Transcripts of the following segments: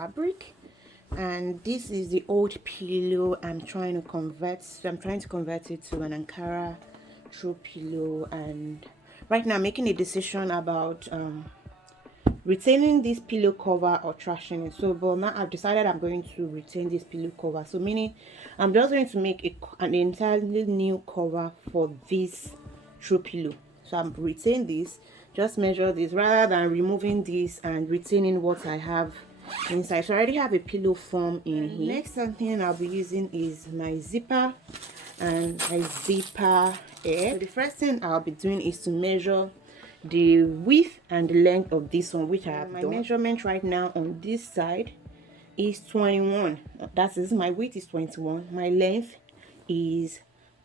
fabric, and this is the old pillow I'm trying to convert. So I'm trying to convert it to an Ankara throw pillow, and right now I'm making a decision about retaining this pillow cover or trashing it. So but now I've decided I'm going to retain this pillow cover, so meaning I'm just going to make an entirely new cover for this throw pillow. So I'm retaining this, just measure this rather than removing this and retaining what I have inside. So I already have a pillow form in here. Next something I'll be using is my zipper and my zipper head. So the first thing I'll be doing is to measure the width and the length of this one, which I have done. My measurement right now on this side is 21. That is, my width is 21, my length is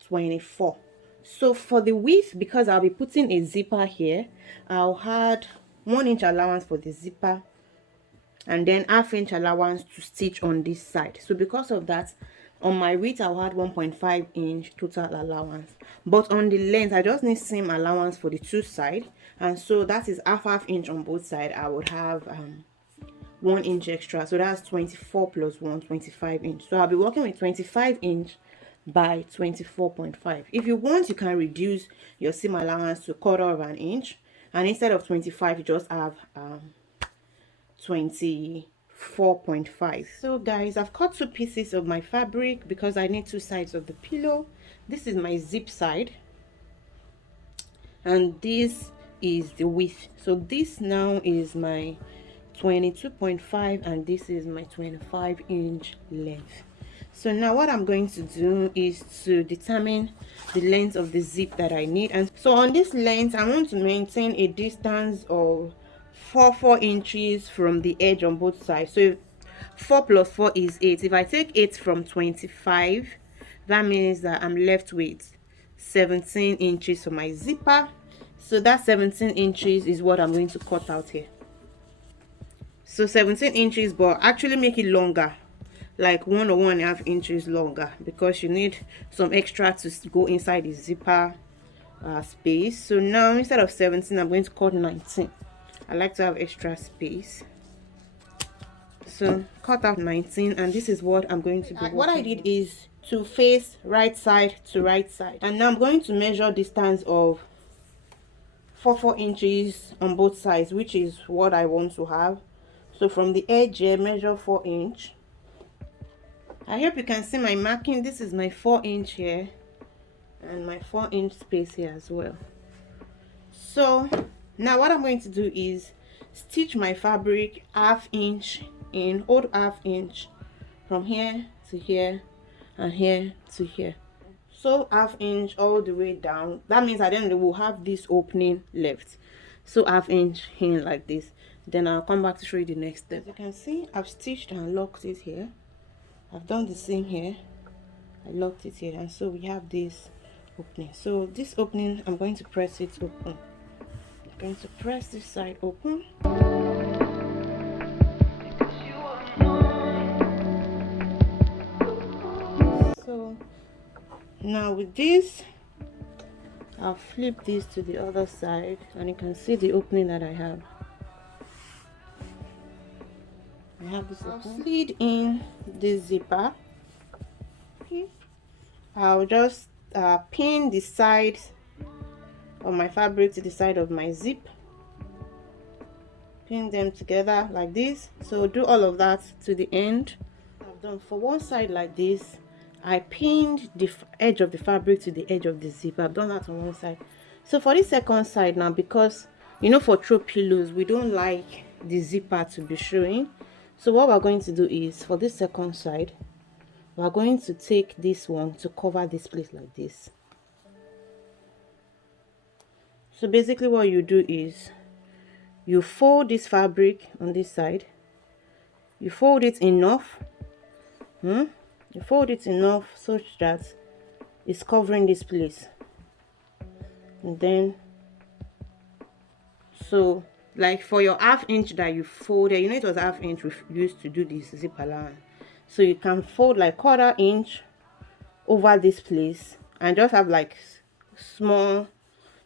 24. So for the width, because I'll be putting a zipper here, I'll add 1 inch allowance for the zipper and then ½ inch allowance to stitch on this side. So because of that, on my width I'll add 1.5 inch total allowance, but on the length I just need same allowance for the two sides, and so that is half inch on both sides. I would have 1 inch extra, so that's 24 plus 1, 25 inch. So I'll be working with 25 inch by 24.5. If you want, you can reduce your seam allowance to 1/4 inch, and instead of 25 you just have 24.5. So guys, I've cut 2 pieces of my fabric because I need 2 sides of the pillow. This is my zip side and this is the width. So this now is my 22.5 and this is my 25 inch length. So now what I'm going to do is to determine the length of the zip that I need. And so on this length I want to maintain a distance of 4 inches from the edge on both sides. So 4 plus 4 is 8. If I take 8 from 25, that means that I'm left with 17 inches for my zipper. So that 17 inches is what I'm going to cut out here. So 17 inches, but actually make it longer, like 1 or 1.5 inches longer, because you need some extra to go inside the zipper space. So now instead of 17 I'm going to cut 19. I like to have extra space, so cut out 19, and this is what I'm going to do. What I did is to face right side to right side, and now I'm going to measure distance of 4 inches on both sides, which is what I want to have. So from the edge here, measure 4 inch. I hope you can see my marking. This is my 4 inch here and my 4 inch space here as well. So now what I'm going to do is stitch my fabric ½ inch in, hold ½ inch from here to here and here to here. So ½ inch all the way down. That means at the end we'll have this opening left. So ½ inch in like this. Then I'll come back to show you the next step. As you can see, I've stitched and locked it here. I've done the same here. I locked it here, and so we have this opening. So this opening, I'm going to press it open. I'm going to press this side open. So now with this, I'll flip this to the other side, and you can see the opening that I have. I have this open. I'll slide in this zipper. Okay. I'll just pin the sides of my fabric to the side of my zip. Pin them together like this. So do all of that to the end. I've done for one side like this. I pinned the edge of the fabric to the edge of the zip. I've done that on one side. So for the second side now, because you know for throw pillows we don't like the zipper to be showing, so what we're going to do is for this second side we're going to take this one to cover this place like this. So basically what you do is you fold this fabric on this side, you fold it enough, you fold it enough such that it's covering this place, and then so like for your ½ inch that you folded, you know it was ½ inch we used to do this zip allowance, so you can fold like 1/4 inch over this place and just have like small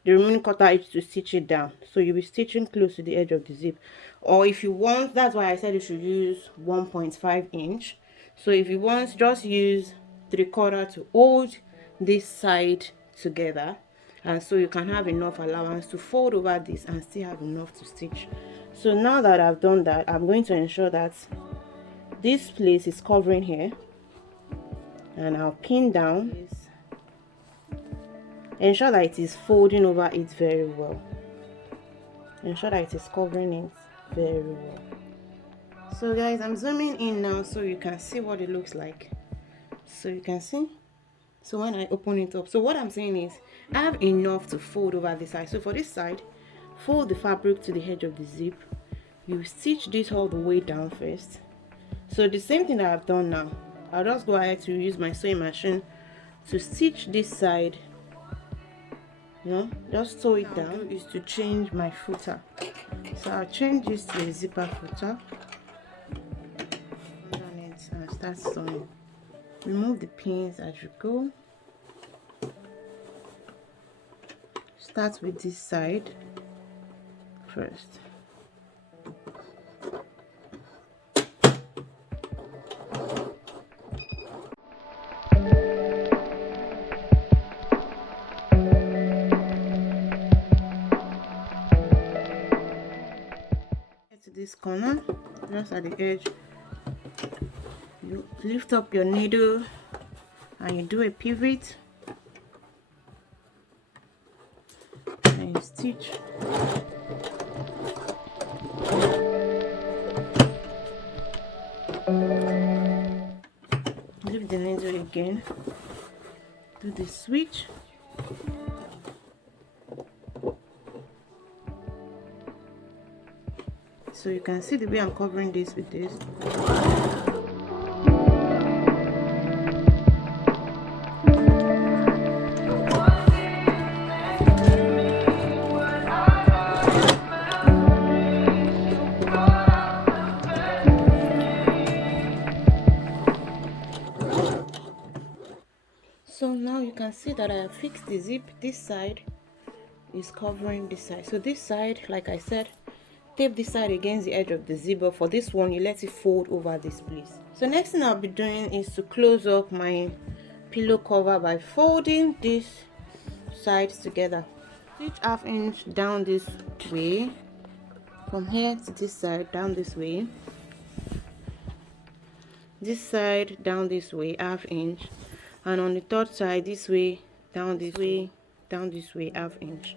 the remaining quarter inch to stitch it down. So you'll be stitching close to the edge of the zip. Or if you want, that's why I said you should use 1.5 inch. So if you want, just use 3/4 to hold this side together, and so you can have enough allowance to fold over this and still have enough to stitch. So now that I've done that, I'm going to ensure that this place is covering here, and I'll pin down this. Ensure that it is folding over it very well. Ensure that it is covering it very well. So guys, I'm zooming in now so you can see what it looks like. So you can see. So when I open it up, so what I'm saying is I have enough to fold over this side. So for this side, fold the fabric to the edge of the zip. You stitch this all the way down first. So the same thing that I've done now, I'll just go ahead to use my sewing machine to stitch this side. You know, just sew it down. Is to change my footer. So I'll change this to a zipper footer. And start sewing. Remove the pins as you go. Start with this side first. Get to this corner, just at the edge. You lift up your needle and you do a pivot and you stitch. Lift the needle again, do the switch. So you can see the way I'm covering this with this. So now you can see that I have fixed the zip. This side is covering this side. So this side, like I said, tape this side against the edge of the zip, but for this one you let it fold over this place. So next thing I'll be doing is to close up my pillow cover by folding these sides together. Stitch 1/2 inch down this way, from here to this side, down this way, this side down this way 1/2 inch, and on the third side this way, down this way, down this way 1/2 inch.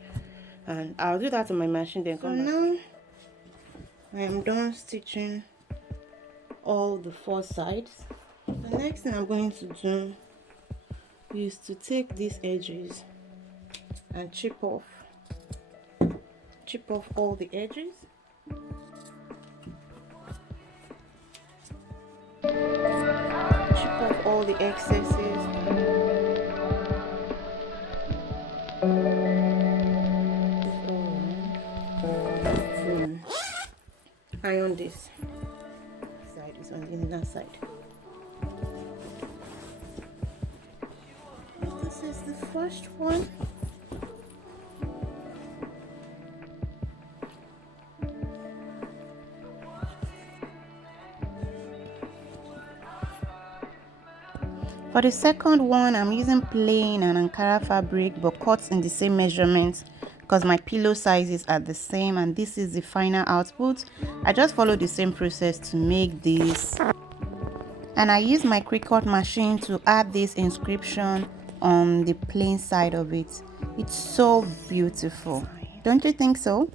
And I'll do that on my machine, then come back. Now I am done stitching all the 4 sides. The next thing I'm going to do is to take these edges and chip off all the edges. Chip off all the excesses. Iron this side is on the inner side. This is the first one. For the second one, I'm using plain and Ankara fabric, but cut in the same measurements because my pillow sizes are the same, and this is the final output. I just follow the same process to make this, and I use my Cricut machine to add this inscription on the plain side of it. It's so beautiful, don't you think so?